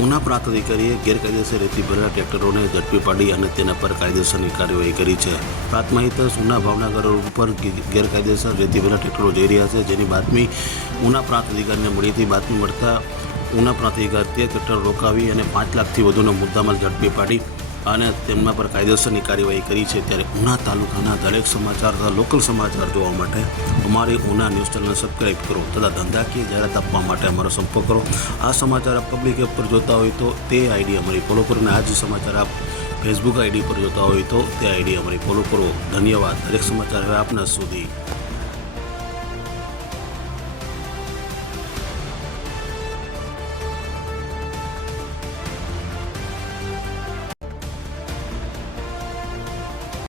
ઉના પ્રાંત અધિકારીએ ગેરકાયદેસર રેતી ભરેલા ટ્રેક્ટરોને ઝડપી પાડી અને તેના પર કાયદેસરની કાર્યવાહી કરી છે. પ્રાંત માહિતી ઉના ભાવનગર રોડ ઉપર ગેરકાયદેસર રેતી ભરેલા ટ્રેક્ટરો જઈ રહ્યા છે, જેની બાતમી ઉના પ્રાંત અધિકારીને મળી હતી. બાતમી મળતા ઉના પ્રાંત અધિકારીએ ટ્રેક્ટર રોકાવી અને 5 લાખથી વધુનો મુદ્દામાલ ઝડપી પાડી અને તેમના પર કાયદેસરની કાર્યવાહી કરી છે. ત્યારે ઉના તાલુકાના દરેક સમાચાર તથા લોકલ સમાચાર જોવા માટે અમારી ઉના ન્યૂઝ ચેનલ સબસ્ક્રાઈબ કરો તથા ધંધાકીય જાહેરાત આપવા માટે અમારો સંપર્ક કરો. આ સમાચાર આપ પબ્લિક એપ પર જોતા હોય તો તે આઈડી અમારી ફોલો કરો, અને આ જ સમાચાર આપ ફેસબુક આઈડી પર જોતા હોય તો તે આઈડી અમારી ફોલો કરો. ધન્યવાદ. દરેક સમાચાર હવે આપના સુધી.